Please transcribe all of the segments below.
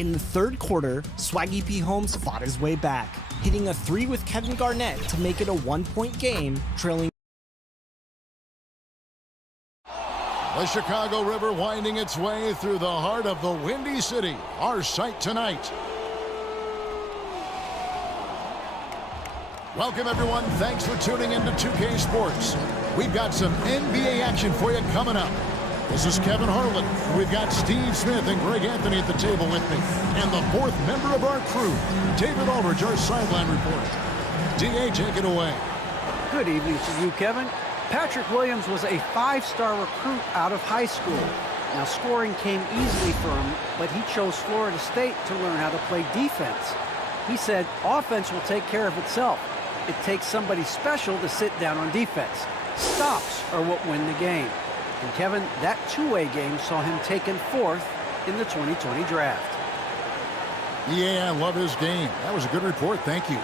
In the third quarter, Swaggy P. Holmes fought his way back, hitting a 3 with Kevin Garnett to make it a 1-point game, trailing. The Chicago River winding its way through the heart of the Windy City, our sight tonight. Welcome, everyone. Thanks for tuning into 2K Sports. We've got some NBA action for you coming up. This is Kevin Harlan. We've got Steve Smith and Greg Anthony at the table with me. And the fourth member of our crew, David Aldridge, our sideline reporter. DA, take it away. Good evening to you, Kevin. Patrick Williams was a 5-star recruit out of high school. Now, scoring came easily for him, but he chose Florida State to learn how to play defense. He said, offense will take care of itself. It takes somebody special to sit down on defense. Stops are what win the game. And Kevin, that two-way game saw him taken 4th in the 2020 draft. Yeah, I love his game. That was a good report. Thank you.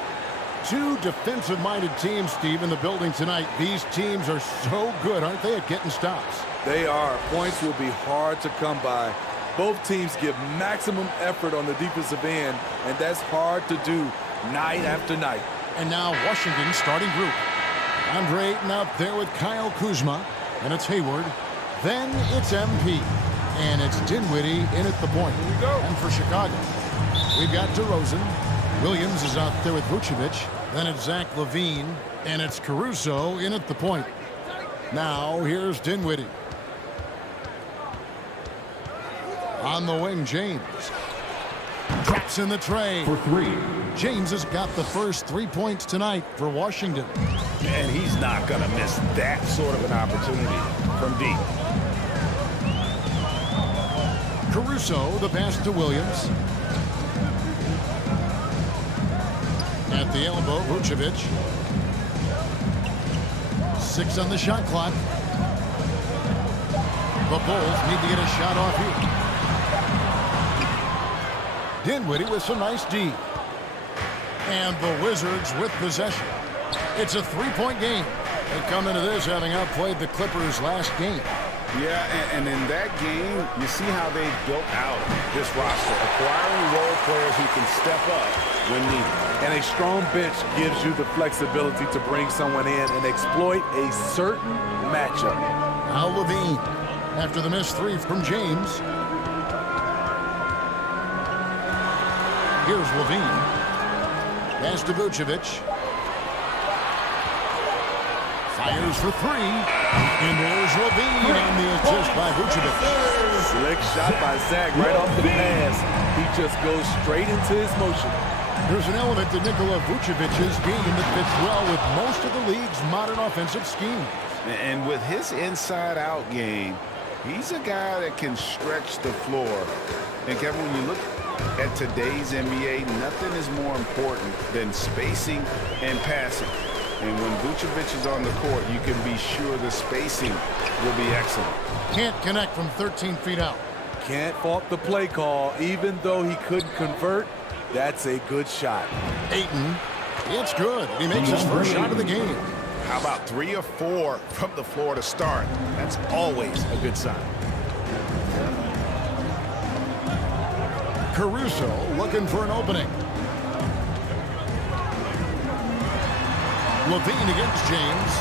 Two defensive-minded teams, Steve, in the building tonight. These teams are so good, aren't they, at getting stops? They are. Points will be hard to come by. Both teams give maximum effort on the defensive end, and that's hard to do night after night. And now Washington's starting group. Andre Ayton out there with Kyle Kuzma, and it's Hayward. Then it's MP, and it's Dinwiddie in at the point. Here we go. And for Chicago, we've got DeRozan. Williams is out there with Vucevic. Then it's Zach LaVine, and it's Caruso in at the point. Now here's Dinwiddie. On the wing, James. Drops in the tray. For 3. James has got the first 3 points tonight for Washington. And he's not going to miss that sort of an opportunity from deep. Caruso, the pass to Williams. At the elbow, Vucevic. 6 on the shot clock. The Bulls need to get a shot off here. Dinwiddie with some nice D. And the Wizards with possession. It's a 3-point game. They come into this having outplayed the Clippers last game. Yeah, and in that game, you see how they built out this roster, acquiring role players who can step up when needed. And a strong bench gives you the flexibility to bring someone in and exploit a certain matchup. Now LaVine, after the missed 3 from James. Here's LaVine. Pass to Vucevic. Fires for 3. And there's LaVine on the assist by Vucevic. Slick shot by Zach right off the pass. He just goes straight into his motion. There's an element to Nikola Vucevic's game that fits well with most of the league's modern offensive schemes. And with his inside-out game, he's a guy that can stretch the floor. And Kevin, when you look at today's NBA, nothing is more important than spacing and passing. And when Vucevic is on the court, you can be sure the spacing will be excellent. Can't connect from 13 feet out. Can't fault the play call. Even though he couldn't convert, that's a good shot. Ayton, it's good. He makes his first shot of the game. How about 3 or 4 from the floor to start? That's always a good sign. Caruso looking for an opening. LaVine against James.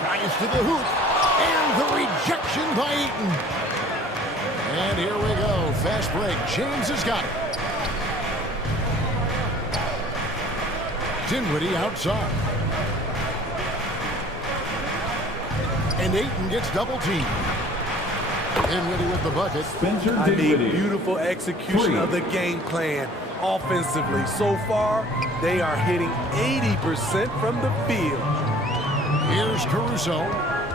Tries to the hoop. And the rejection by Ayton. And here we go. Fast break. James has got it. Dinwiddie outside. And Ayton gets double teamed. Dinwiddie with the bucket. I need beautiful execution of the game plan offensively. So far, they are hitting 80% from the field. Here's Caruso.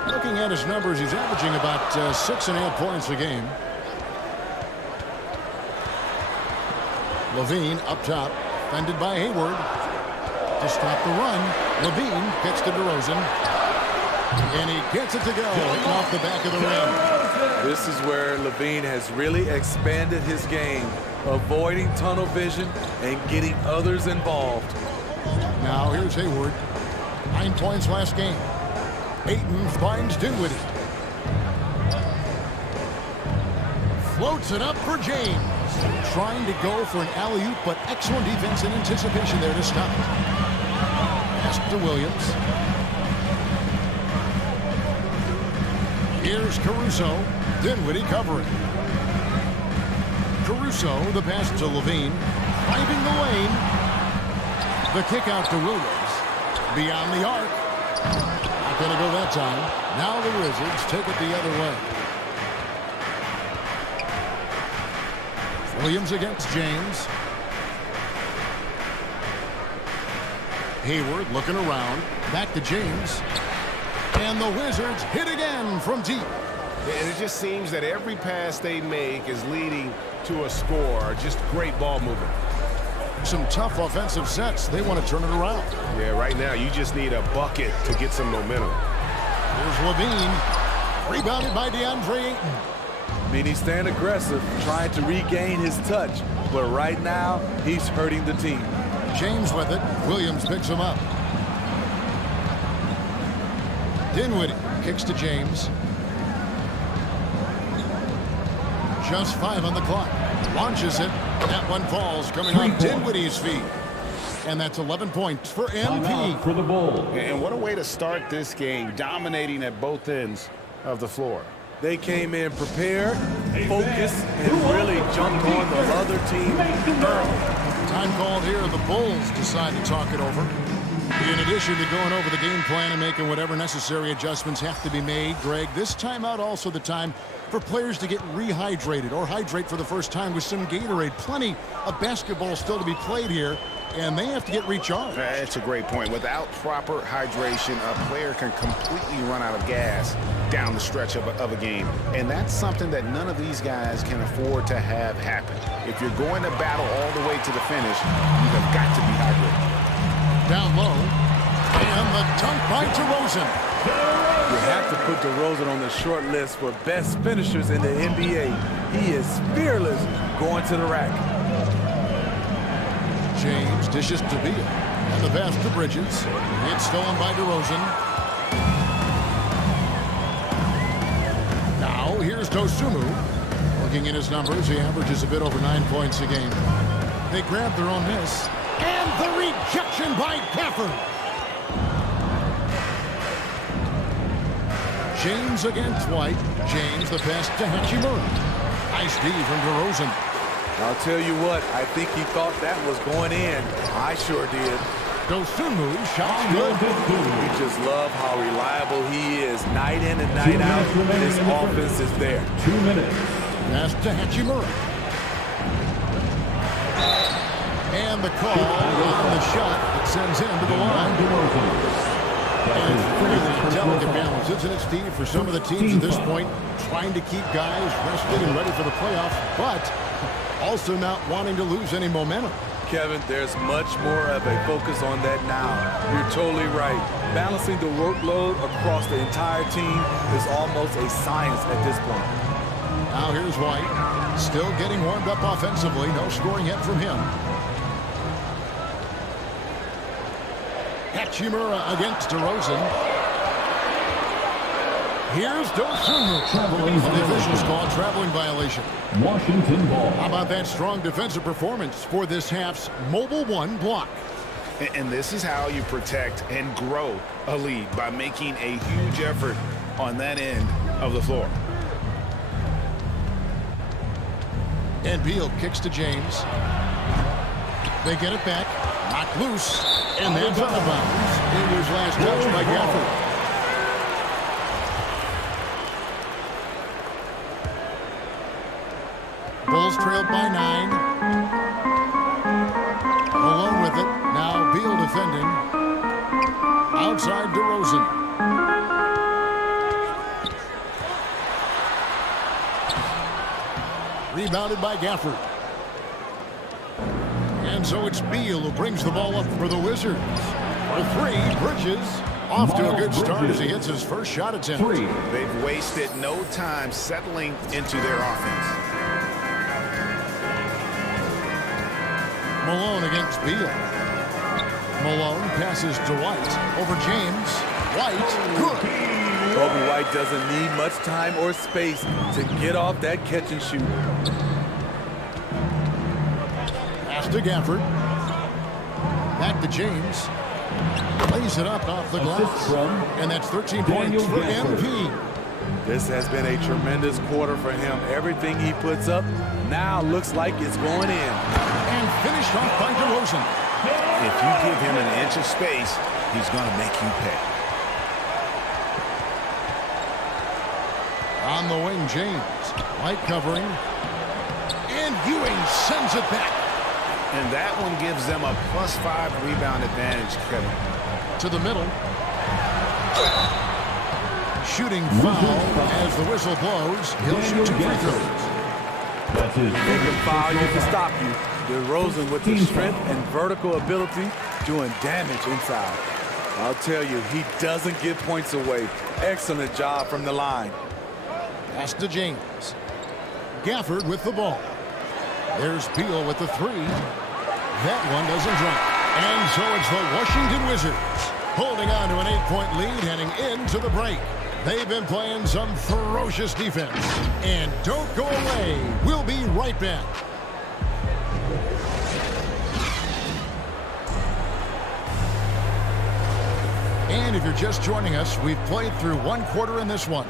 Looking at his numbers, he's averaging about 6.5 points a game. LaVine up top, fended by Hayward. To stop the run, LaVine gets to DeRozan. And he gets it to go, hitting off the back of the rim. This is where LaVine has really expanded his game, avoiding tunnel vision and getting others involved. Now here's Hayward. 9 points last game. Ayton finds Dinwiddie. Floats it up for James. Trying to go for an alley-oop, but excellent defense and anticipation there to stop it. Pass to Williams. Here's Caruso. Dinwiddie covering. Caruso, the pass to Levine. Driving the lane. The kick out to Williams. Beyond the arc. Not going to go that time. Now the Wizards take it the other way. Williams against James. Hayward looking around. Back to James. And the Wizards hit again from deep. And it just seems that every pass they make is leading to a score. Just great ball movement. Some tough offensive sets. They want to turn it around. Yeah, right now you just need a bucket to get some momentum. Here's Levine. Rebounded by DeAndre Ayton. I mean, he's staying aggressive, trying to regain his touch. But right now, he's hurting the team. James with it. Williams picks him up. Dinwiddie kicks to James. Just 5 on the clock. Launches it. That one falls, coming on Dinwiddie's feet. And that's 11 points for MP. For the Bulls. And what a way to start this game, dominating at both ends of the floor. They came in prepared, focused, and really jumped on the other team early. Time called here. The Bulls decide to talk it over. In addition to going over the game plan and making whatever necessary adjustments have to be made, Greg, this timeout also the time for players to get rehydrated or hydrate for the first time with some Gatorade. Plenty of basketball still to be played here, and they have to get recharged. That's a great point. Without proper hydration, a player can completely run out of gas down the stretch of a game. And that's something that none of these guys can afford to have happen. If you're going to battle all the way to the finish, you have got to be hydrated. Down low, and the dunk by DeRozan. You have to put DeRozan on the short list for best finishers in the NBA. He is fearless going to the rack. James dishes to Beal. And the pass to Bridges. It's stolen by DeRozan. Now here's Dosunmu. Looking at his numbers, he averages a bit over 9 points a game. They grab their own miss. And the rejection by Gafford. James against White. James the pass to Hachimura. Nice D from DeRozan. I'll tell you what, I think he thought that was going in. I sure did. Dosunmu shot good. We just love how reliable he is night in and night out. His offense is there. 2 minutes. Pass to Hachimura. And the call on the shot that sends him to the line. And it's really delicate balance, isn't it, Steve, for some of the teams at this point, trying to keep guys rested and ready for the playoffs, but also not wanting to lose any momentum. Kevin, there's much more of a focus on that now. You're totally right. Balancing the workload across the entire team is almost a science at this point. Now here's White. Still getting warmed up offensively. No scoring yet from him. Hachimura against DeRozan. Here's Dosunmu. The officials call a traveling violation. Washington ball. How about that strong defensive performance for this half's Mobile One block? And this is how you protect and grow a lead, by making a huge effort on that end of the floor. And Beal kicks to James. They get it back. Knocked loose. And that's out of bounds. It was last touch by Gafford. Bulls trailed by 9. Malone with it. Now Beal defending. Outside DeRozan. Rebounded by Gafford. And so it's Beal who brings the ball up for the Wizards. For 3, Bridges off to a good start as he hits his first shot attempt. They've wasted no time settling into their offense. Malone against Beal. Malone passes to White. Over James. White, good. Kobe White doesn't need much time or space to get off that catch and shoot. Pass to Gafford. Back to James. Lays it up off the glass. And that's 13 points for MP. This has been a tremendous quarter for him. Everything he puts up now looks like it's going in. And finished off by DeRozan. If you give him an inch of space, he's going to make you pay. On the wing, James. White covering. And Ewing sends it back. And that one gives them a +5 rebound advantage, Kevin. To the middle. Shooting foul as the whistle blows. He'll shoot 2 free throws. They can foul you to stop you. DeRozan with the strength and vertical ability doing damage inside. I'll tell you, he doesn't give points away. Excellent job from the line. Pass to James. Gafford with the ball. There's Beal with the 3. That one doesn't drop. And so it's the Washington Wizards holding on to an 8-point lead heading into the break. They've been playing some ferocious defense. And don't go away. We'll be right back. And if you're just joining us, we've played through 1 quarter in this one.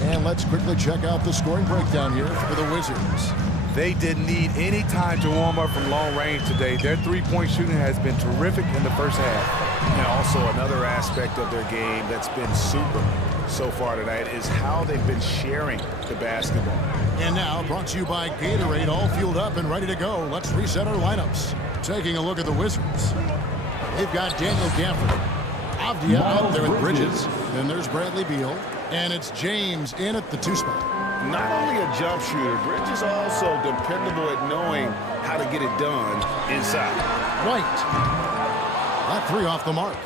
And let's quickly check out the scoring breakdown here for the Wizards. They didn't need any time to warm up from long range today. Their three-point shooting has been terrific in the first half. And also another aspect of their game that's been super so far tonight is how they've been sharing the basketball. And now, brought to you by Gatorade, all fueled up and ready to go. Let's reset our lineups. Taking a look at the Wizards. They've got Daniel Gafford. Avdia out there with Bridges. Then there's Bradley Beal. And it's James in at the 2 spot. Not only a jump shooter, Bridges also dependable at knowing how to get it done inside. White. That 3 off the mark.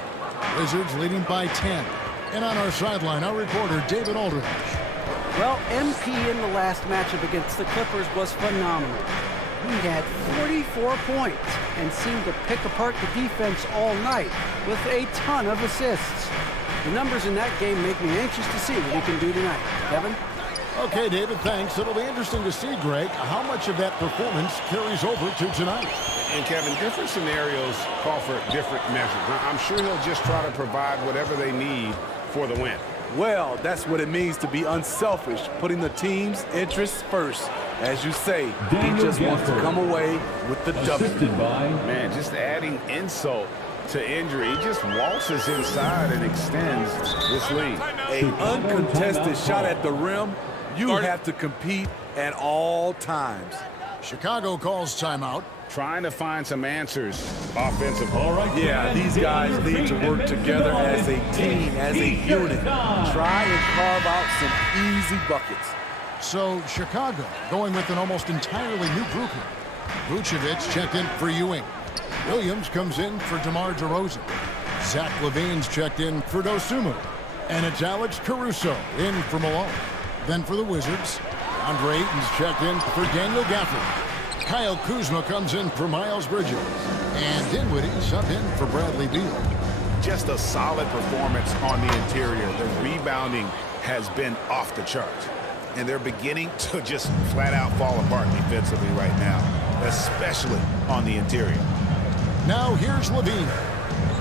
Wizards leading by 10. And on our sideline, our reporter, David Aldridge. Well, MP in the last matchup against the Clippers was phenomenal. He had 44 points and seemed to pick apart the defense all night with a ton of assists. The numbers in that game make me anxious to see what he can do tonight. Kevin? Okay, David, thanks. It'll be interesting to see, Greg, how much of that performance carries over to tonight. And Kevin, different scenarios call for different measures. I'm sure he'll just try to provide whatever they need for the win. Well, that's what it means to be unselfish, putting the team's interests first. As you say, he just wants to come away with the W. Man, just adding insult to injury. He just waltzes inside and extends this lead. An uncontested shot at the rim, you have to compete at all times. Chicago calls timeout. Trying to find some answers offensively. Yeah, these guys need to work together as a team, as a unit. Try and carve out some easy buckets. So Chicago going with an almost entirely new group here. Vucevic checked in for Ewing. Williams comes in for DeMar DeRozan. Zach LaVine's checked in for Dosunmu. And it's Alex Caruso in for Malone. Then for the Wizards, Andre Ayton's checked in for Daniel Gafford. Kyle Kuzma comes in for Miles Bridges. And Dinwiddie subbed in for Bradley Beal. Just a solid performance on the interior. The rebounding has been off the charts. And they're beginning to just flat out fall apart defensively right now, especially on the interior. Now here's Levine.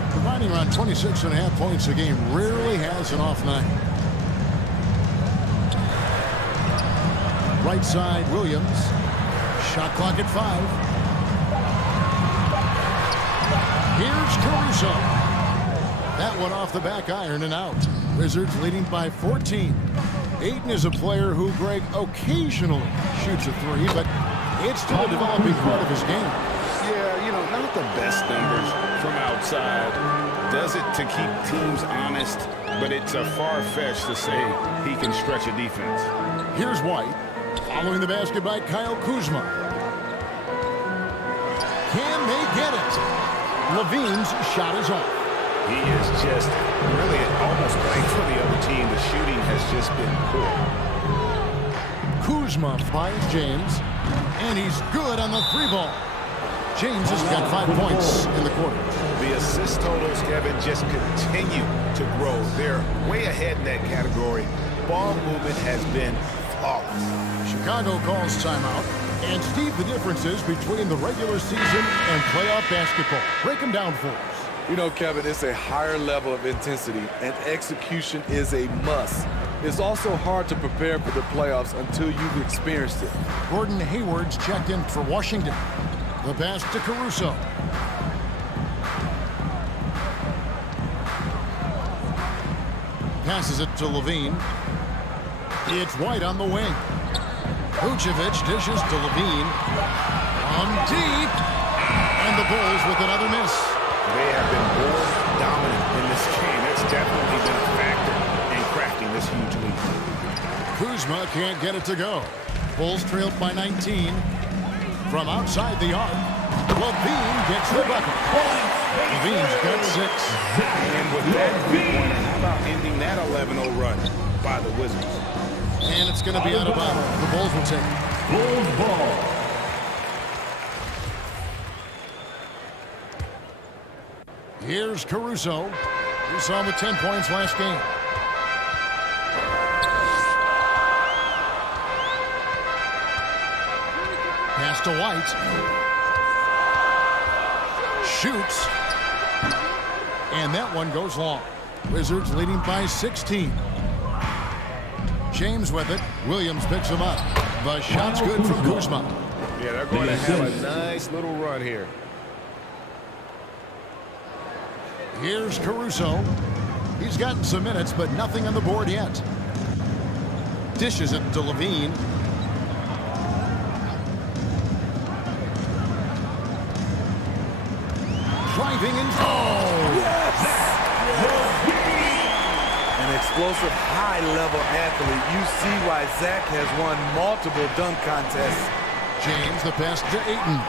Providing around 26.5 points a game, rarely has an off night. Right side, Williams. Shot clock at 5. Here's Caruso. That one off the back iron and out. Wizards leading by 14. Ayton is a player who, Greg, occasionally shoots a 3, but it's still a developing part of his game. Yeah, you know, not the best numbers from outside. Does it to keep teams honest, but it's a far-fetched to say he can stretch a defense. Here's White. Following the basket by Kyle Kuzma. Can they get it? Levine's shot is off. He is just really almost playing for the other team. The shooting has just been poor. Kuzma finds James, and he's good on the 3 ball. James has got 5 points in the quarter. The assist totals, Kevin, just continue to grow. They're way ahead in that category. Ball movement has been flawless. Chicago calls timeout. And Steve, the differences between the regular season and playoff basketball. Break them down for us. You know, Kevin, it's a higher level of intensity, and execution is a must. It's also hard to prepare for the playoffs until you've experienced it. Gordon Hayward's checked in for Washington. The pass to Caruso. Passes it to Levine. It's White on the wing. Vucevic dishes to Levine. On deep. And the Bulls with another miss. They have been more dominant in this game. That's definitely been a factor in crafting this huge lead. Kuzma can't get it to go. Bulls trailed by 19. From outside the arc, Levine gets the bucket. Levine's got 6. And with that three-pointer, how about ending that 11-0 run by the Wizards? And it's going to be out of bounds. The Bulls will take it. Bulls ball. Here's Caruso. We saw him with 10 points last game. Pass to White. Shoots. And that one goes long. Wizards leading by 16. James with it. Williams picks him up. The shot's good from Kuzma. Yeah, they're going to have a nice little run here. Here's Caruso. He's gotten some minutes, but nothing on the board yet. Dishes it to Levine. Driving in. Oh! Yes! An explosive, high-level athlete. You see why Zach has won multiple dunk contests. James, the pass to Ayton.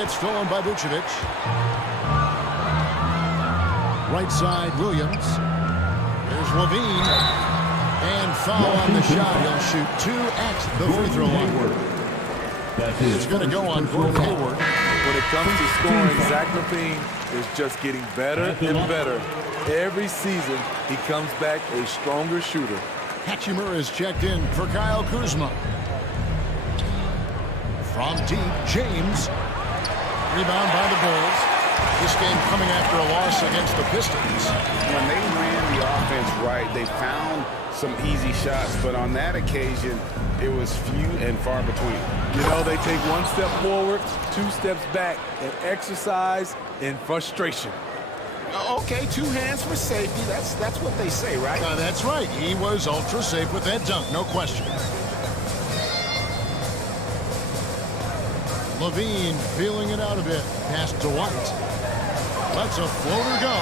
It's stolen by Vucevic. Right side, Williams. There's Levine. And foul on the shot. He'll shoot 2 at the free throw line. It's going to go on Gordon Hayward. When it comes to scoring, Zach LaVine is just getting better and better. Every season, he comes back a stronger shooter. Hachimura is checked in for Kyle Kuzma. From deep, James. Rebound by the Bulls. This game coming after a loss against the Pistons. When they ran the offense right, they found some easy shots, but on that occasion, it was few and far between. You know, they take 1 step forward, 2 steps back, and exercise in frustration. Okay, 2 hands for safety. That's what they say, right? That's right. He was ultra safe with that dunk, no question. Levine feeling it out a bit. Pass to White. Lets a floater go.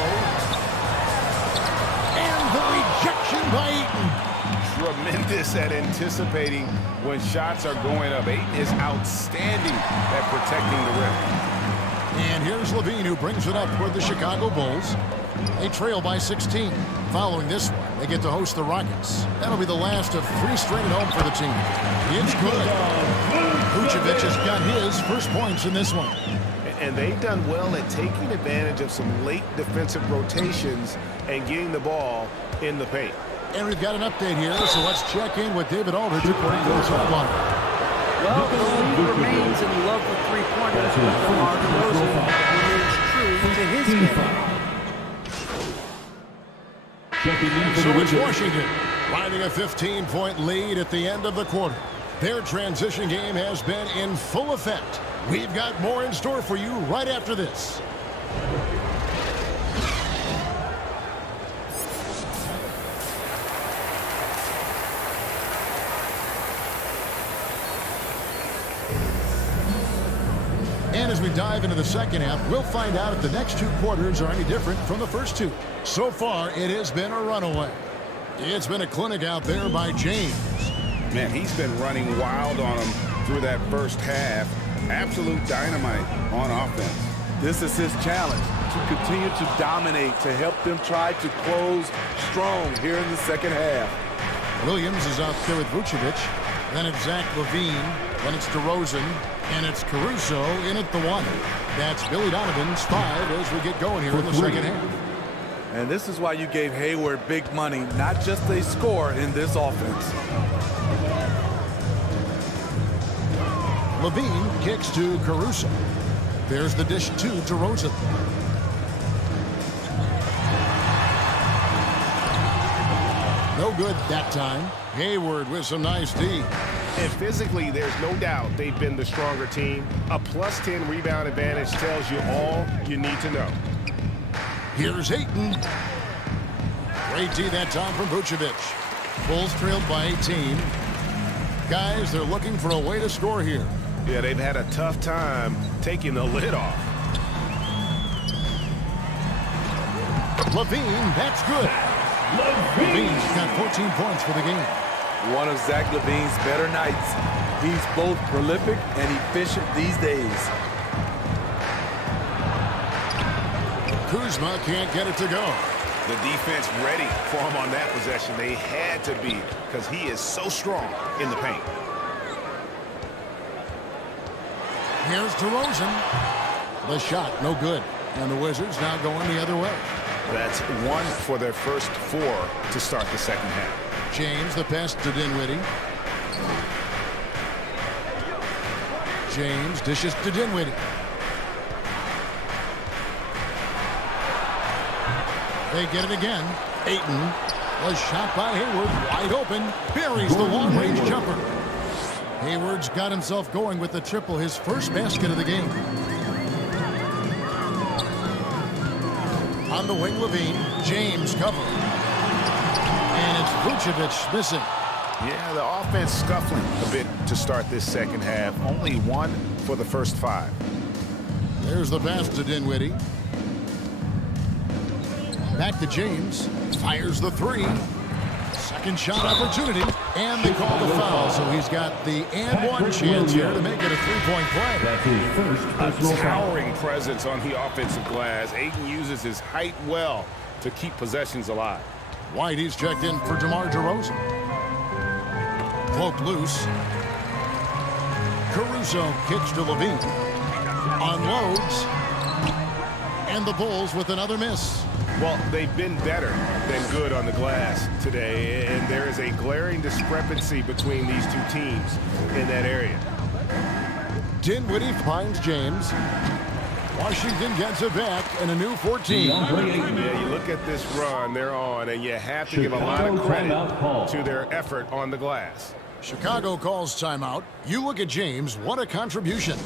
And the rejection by Ayton. Tremendous at anticipating when shots are going up. Ayton is outstanding at protecting the rim. And here's Levine, who brings it up toward the Chicago Bulls. They trail by 16. Following this one, they get to host the Rockets. That'll be the last of 3 straight at home for the team. It's good. Vucevic has got his first points in this one. And they've done well at taking advantage of some late defensive rotations and getting the ball in the paint. And we've got an update here, so let's check in with David Aldridge according to the hotline. Well, the league remains in love with three-pointers, but DeMar DeRozan remains true to his game. So it's Washington riding a 15-point lead at the end of the quarter. Their transition game has been in full effect. We've got more in store for you right after this. And as we dive into the second half, we'll find out if the next 2 quarters are any different from the first 2. So far, it has been a runaway. It's been a clinic out there by James. Man, he's been running wild on them through that first half. Absolute dynamite on offense. This is his challenge, to continue to dominate, to help them try to close strong here in the second half. Williams is out there with Vucevic. Then it's Zach LaVine. Then it's DeRozan. And it's Caruso in at the 1. That's Billy Donovan's 5 as we get going here in the second half. And this is why you gave Hayward big money, not just a score in this offense. LaVine kicks to Caruso. There's the dish to DeRozan. No good that time. Hayward with some nice D. And physically, there's no doubt they've been the stronger team. A +10 rebound advantage tells you all you need to know. Here's Ayton. Great D that time from Vucevic. Bulls trailed by 18. Guys, they're looking for a way to score here. Yeah, they've had a tough time taking the lid off. LaVine, that's good. LaVine's got 14 points for the game. One of Zach LaVine's better nights. He's both prolific and efficient these days. Kuzma can't get it to go. The defense ready for him on that possession. They had to be because he is so strong in the paint. Here's DeRozan. The shot, no good. And the Wizards now going the other way. That's 1 for their first 4 to start the second half. James, the pass to Dinwiddie. James dishes to Dinwiddie. They get it again. Ayton. A shot by Hayward. Wide open. Buries the long-range jumper. Hayward's got himself going with the triple. His first basket of the game. On the wing, LaVine. James cover. And it's Vucevic missing. Yeah, the offense scuffling a bit to start this second half. Only 1 for the first 5. There's the pass to Dinwiddie. Back to James. Fires the 3. Second shot opportunity. And they call the foul. So he's got the and-one chance here to make it a 3-point play. That's his first personal A foul. towering presence on the offensive glass. Ayton uses his height well to keep possessions alive. White, he's checked in for DeMar DeRozan. Poked loose. Caruso kicks to LaVine. Unloads. And the Bulls with another miss. Well, they've been better than good on the glass today, and there is a glaring discrepancy between these two teams in that area. Dinwiddie finds James. Washington gets it back and a new 14. Yeah, you look at this run they're on, and you have to give a lot of credit to their effort on the glass. Chicago calls timeout. You look at James. What a contribution.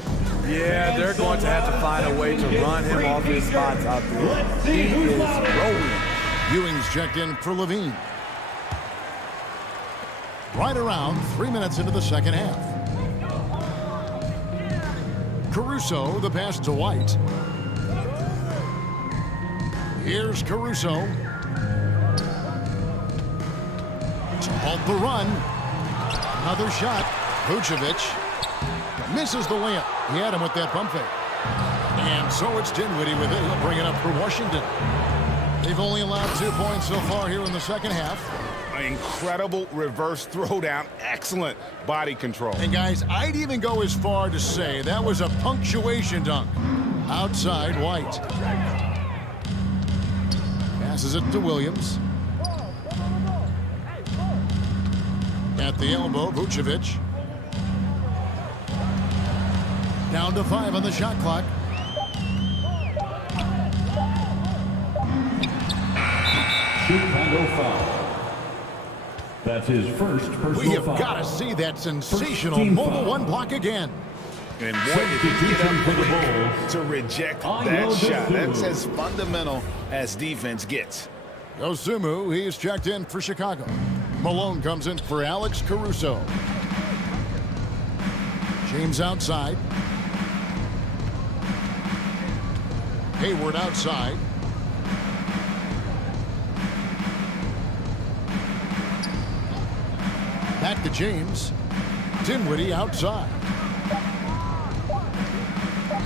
Yeah, they're going to have to find a way to run him off his spots out there. He is rolling. Ewing's checked in for LaVine. Right around 3 minutes into the second half. Caruso, the pass to White. Here's Caruso. To halt the run. Another shot. Vucevic misses the layup. He had him with that pump fake. And so it's Dinwiddie with it. He'll bring it up for Washington. They've only allowed 2 points so far here in the second half. An incredible reverse throwdown. Excellent body control. And guys, I'd even go as far to say that was a punctuation dunk. Outside White. Passes it to Williams. At the elbow, Vucevic. Down to 5 on the shot clock. Chicago foul. That's his first personal We have foul. got to see that sensational Team mobile foul. 1 block again. And boy, did he get Substitution up for the quick Bulls. to reject that Dosumu. shot. That's as fundamental as defense gets. Dosumu, he's checked in for Chicago. Malone comes in for Alex Caruso. James outside. Hayward outside. Back to James. Dinwiddie outside.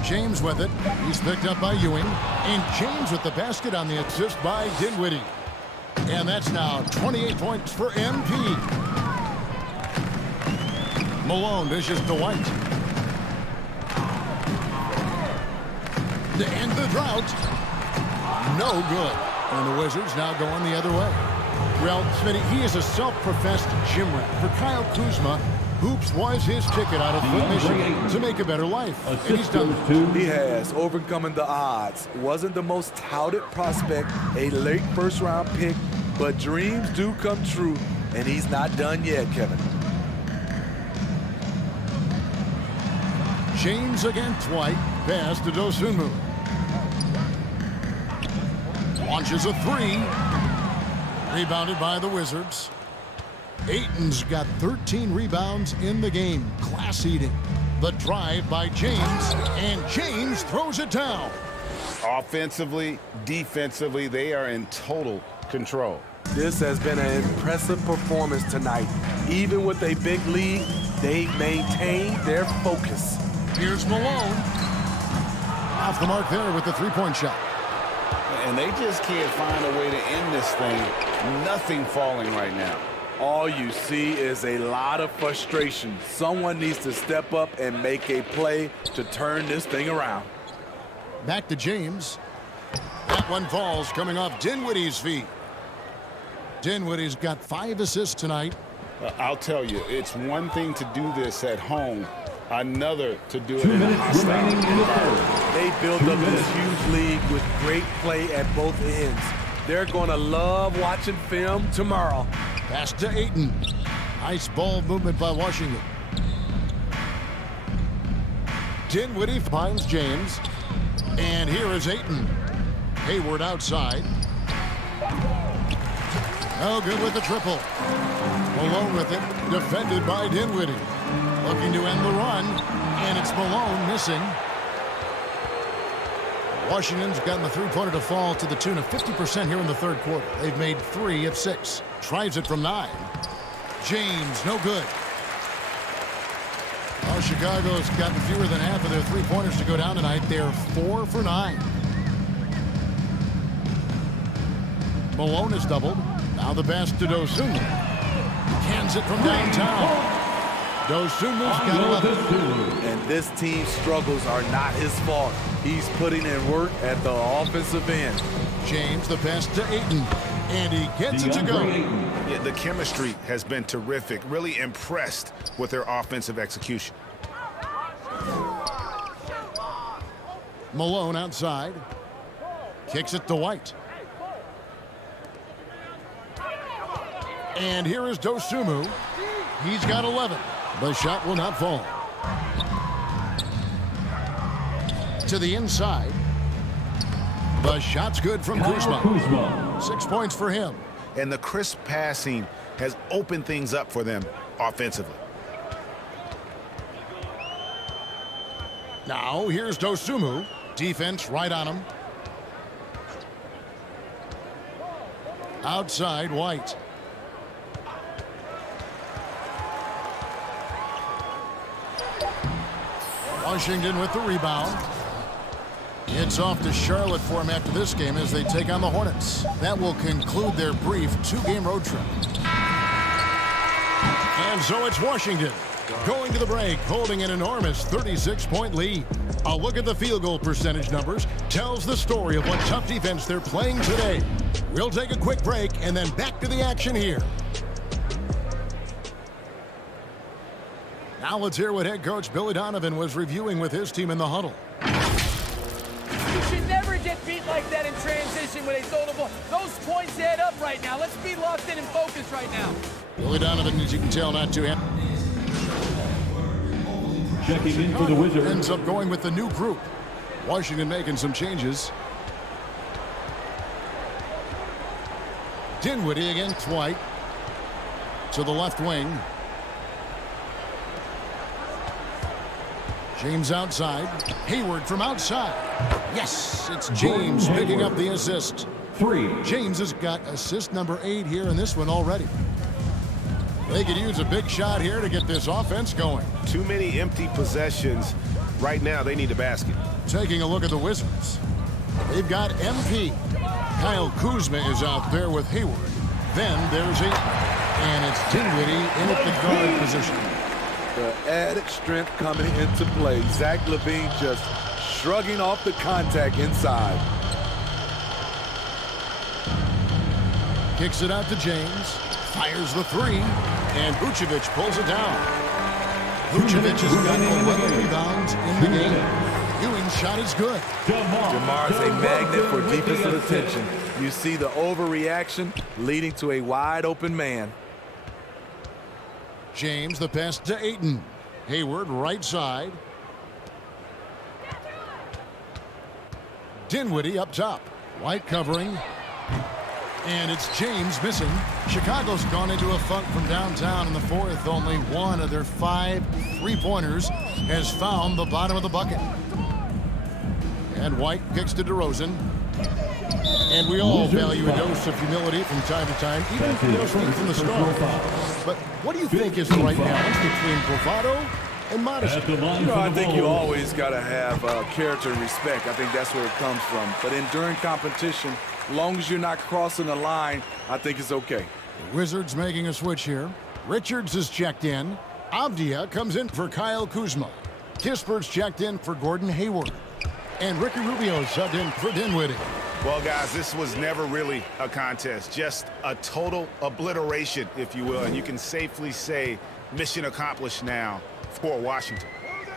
James with it. He's picked up by Ewing. And James with the basket on the assist by Dinwiddie. And that's now 28 points for MP. Malone dishes to White. To end the drought. No good. And the Wizards now going the other way. Well, Smitty, he is a self-professed gym rat. For Kyle Kuzma, hoops was his ticket out of Flint, Michigan to make a better life. And he's done it. He has, overcoming the odds. Wasn't the most touted prospect, a late first-round pick, but dreams do come true, and he's not done yet, Kevin. James against White. Pass to Dosunmu. Launches a three. Rebounded by the Wizards. Ayton's got 13 rebounds in the game. Class eating. The drive by James, and James throws it down. Offensively, defensively, they are in total control. This has been an impressive performance tonight. Even with a big lead, they maintain their focus. Here's Malone. Off the mark there with the three-point shot. And they just can't find a way to end this thing. Nothing falling right now. All you see is a lot of frustration. Someone needs to step up and make a play to turn this thing around. Back to James. That one falls coming off Dinwiddie's feet. Dinwiddie's got 5 assists tonight. I'll tell you, it's one thing to do this at home, another to do it in a hostile environment. They built up this huge league with great play at both ends. They're going to love watching film tomorrow. Pass to Ayton. Nice ball movement by Washington. Dinwiddie finds James. And here is Ayton. Hayward outside. No good with the triple. Malone with it. Defended by Dinwiddie. Looking to end the run. And it's Malone missing. Washington's gotten the three-pointer to fall to the tune of 50% here in the third quarter. They've made 3 of 6. Tries it from 9. James, no good. Well, Chicago's gotten fewer than half of their three-pointers to go down tonight. They're 4 for 9. Malone is doubled. Now the pass to Dosunmu. Cans it from downtown. Dosunmu's got 11. And this team's struggles are not his fault. He's putting in work at the offensive end. James, the pass to Ayton. And he gets it to go. Yeah, the chemistry has been terrific. Really impressed with their offensive execution. Malone outside. Kicks it to White. And here is Dosunmu. He's got 11. The shot will not fall. To the inside. The shot's good from Kuzma. 6 points for him. And the crisp passing has opened things up for them offensively. Now here's Dosunmu. Defense right on him. Outside White. Washington with the rebound. It's off to Charlotte for him after this game as they take on the Hornets. That will conclude their brief 2-game road trip. And so it's Washington going to the break, holding an enormous 36-point lead. A look at the field goal percentage numbers tells the story of what tough defense they're playing today. We'll take a quick break and then back to the action here. Now let's hear what head coach Billy Donovan was reviewing with his team in the huddle. You should never get beat like that in transition when they throw the ball. Those points add up right now. Let's be locked in and focused right now. Billy Donovan, as you can tell, not too happy. Checking in for the Wizards. Ends up going with the new group. Washington making some changes. Dinwiddie against White. To the left wing. James outside. Hayward from outside. Yes, it's James picking up the assist. 3. James has got assist number 8 here in this one already. They could use a big shot here to get this offense going. Too many empty possessions. Right now, they need a basket. Taking a look at the Wizards. They've got MP. Kyle Kuzma is out there with Hayward. Then there's Ayton. And it's Dinwiddie in at the guard position. The added strength coming into play. Zach LaVine just shrugging off the contact inside. Kicks it out to James. Fires the three. And Vucevic pulls it down. Vucevic has got 11 rebounds in the game. Ewing's shot is good. DeMar is a magnet for defensive attention. You see the overreaction leading to a wide open man. James, the pass to Ayton. Hayward, right side. Dinwiddie up top. White covering. And it's James missing. Chicago's gone into a funk from downtown in the fourth. Only one of their 5 3-pointers has found the bottom of the bucket. And White kicks to DeRozan. And we all value a dose of humility from time to time, even if we don't speak from the start. But what do you think is the right balance between bravado and modesty? I think you always got to have character and respect. I think that's where it comes from. But during competition, as long as you're not crossing the line, I think it's okay. The Wizards making a switch here. Richards is checked in. Avdia comes in for Kyle Kuzma. Kispert's checked in for Gordon Hayward. And Ricky Rubio subbed in for Dinwiddie. Well, guys, this was never really a contest, just a total obliteration, if you will. And you can safely say mission accomplished now for Washington.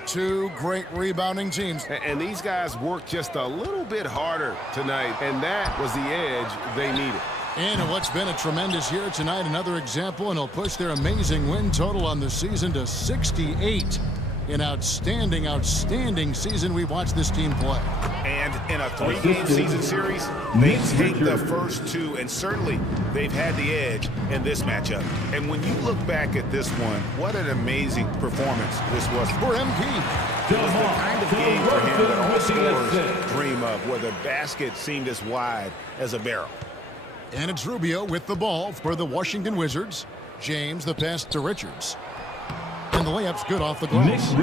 2 great rebounding teams. And these guys worked just a little bit harder tonight, and that was the edge they needed. And what's been a tremendous year tonight, another example, and it'll push their amazing win total on the season to 68. An outstanding, outstanding season we watched this team play. And in a 3-game season series, they take the first 2, and certainly they've had the edge in this matchup. And when you look back at this one, what an amazing performance this was For MP. It was the kind of game for him that all scorers dream of, where the basket seemed as wide as a barrel. And it's Rubio with the ball for the Washington Wizards. James, the pass to Richards. And the layup's good off the glass.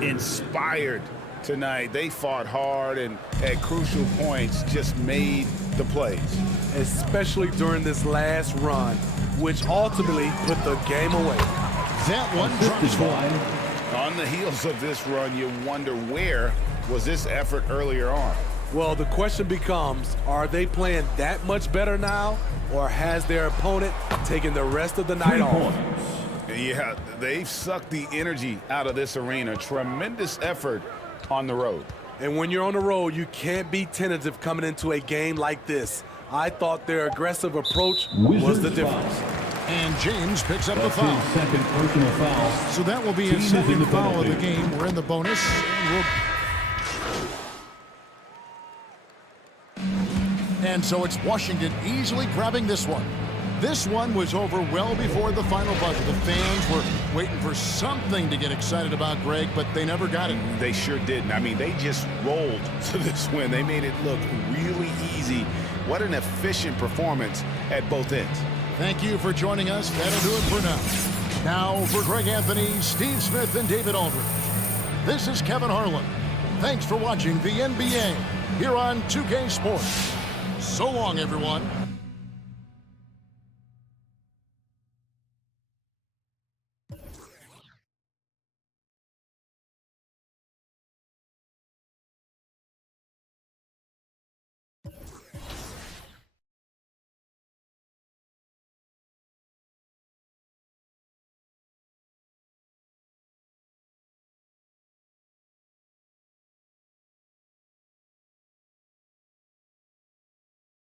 Inspired tonight. They fought hard and at crucial points just made the plays. Especially during this last run, which ultimately put the game away. That one drops one. On the heels of this run, you wonder, where was this effort earlier on? Well, the question becomes, are they playing that much better now, or has their opponent taken the rest of the night off? Yeah, they've sucked the energy out of this arena. Tremendous effort on the road. And when you're on the road, you can't be tentative coming into a game like this. I thought their aggressive approach was the difference. And James picks up the foul. Second personal foul. So that will be his second foul of the game. We're in the bonus. And so it's Washington easily grabbing this one. This one was over well before the final buzzer. The fans were waiting for something to get excited about, Greg, but they never got it. They sure didn't. I mean, they just rolled to this win. They made it look really easy. What an efficient performance at both ends. Thank you for joining us. That'll do it for now. Now for Greg Anthony, Steve Smith, and David Aldridge. This is Kevin Harlan. Thanks for watching the NBA here on 2K Sports. So long, everyone.